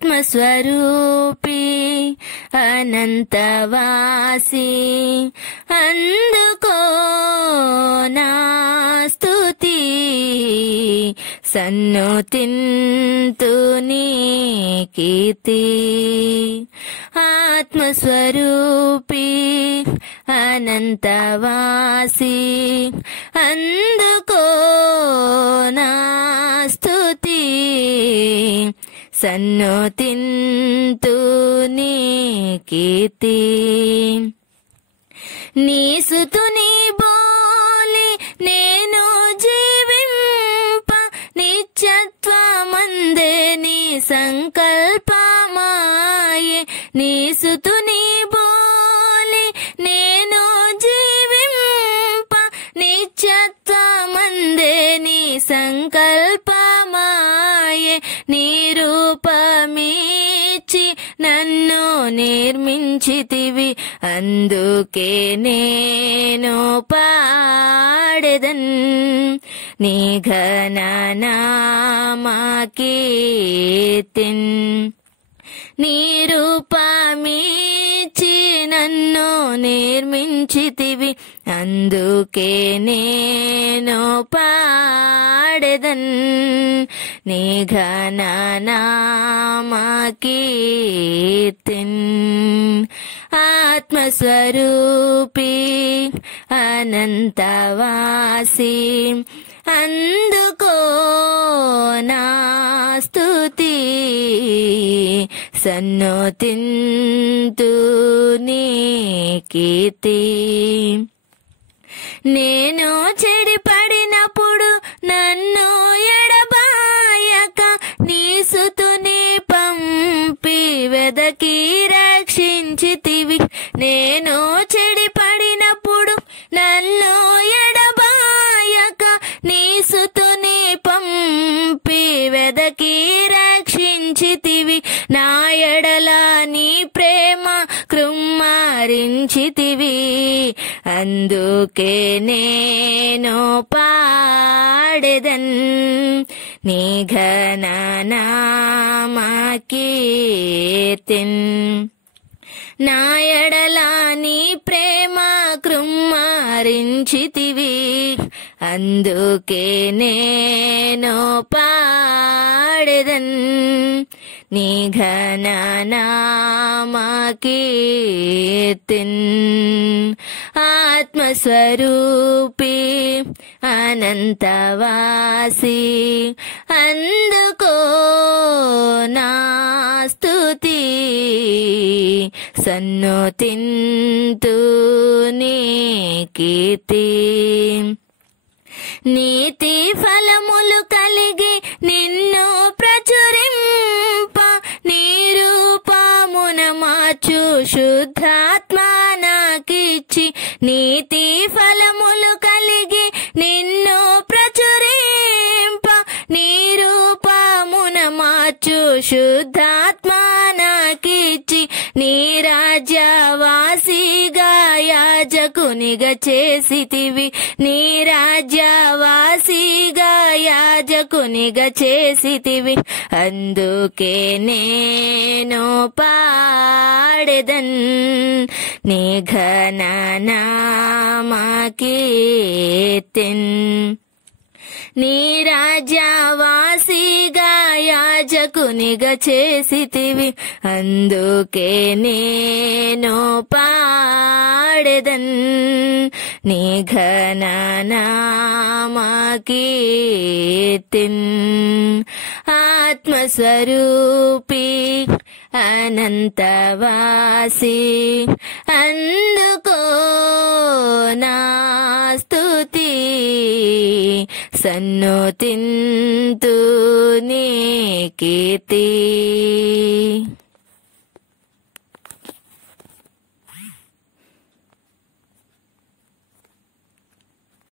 ఆత్మస్వరూపి అనంతవాసి అందుకో నా స్తుతి సన్నుతింతు నీ కీర్తి ఆత్మస్వరూపి అనంతవాసి అందుకో నా స్తుతి సన్నుతింతు నీ కీర్తి నీ సుతుని బోలి నేను జీవింప నిత్యత్వమందే నీ సంకల్పమాయే నీ సుతుని బోలి నేను జీవింప నిత్యత్వమందే నీ సంకల్పమాయే నీ రూపమిచ్చి నన్ను నిర్మించితివి అందుకే నేను పాడెదన్ నీ ఘన నామ కీర్తిన్ నీ రూపమిచ్చి నన్ను నిర్మించితివి అందుకే నేను పాడెదన్ నీ ఘన నామ కీర్తిన్ ఆత్మస్వరూపి అనంతవాసి అందుకో నా స్తుతి సన్నుతింతు నీ కీర్తి నేను చెడిపడినప్పుడు నన్ను ఎడబాయక నీ సుతుని పంపి వెదకి రక్షించితివి నేను చెడిపడినప్పుడు నన్ను ఎడబాయక నీ సుతుని పంపి వెదకి రక్షించితివి నా ఎడల నీ ప్రేమ కృమ్మరించితివి అందుకే నేను పాడెదన్ నీ ఘన నామ కీర్తిన్ నా ఎడల నీ ప్రేమ కృమ్మరించితివి అందుకే నేను పాడెదన్ నీ ఘన నామ కీర్తిన్ ఆత్మస్వరూపి అనంతవాసి అందుకో నా స్తుతి సన్నుతింతు నీ కీర్తి నీతి ఫలములు కలిగి నిన్ను ప్రచురింప నీ రూపమున మార్చు శుద్ధాత్మ నాకిచ్చి నీతి ఫలములు కలిగి నిన్ను ప్రచురింప నీ రూపమున మార్చు శుద్ధాత్మ నాకిచ్చి నీ రాజ్యవాసిగా యాజకునిగా చేసితివి నీ రాజ్యవాసిగా యాజకునిగా చేసితివి అందుకే నేను పాడెదన్ నీ ఘన నామ కీర్తిన్ నీ రాజ్యవాసిగా యాజకునిగా చేసితివి అందుకే నేను పాడెదన్ నీ ఘన నామ కీర్తిన్ ఆత్మస్వరూపి అనంతవాసి అందుకో నా స్తుతి సన్నుతింతు నీ కీర్తి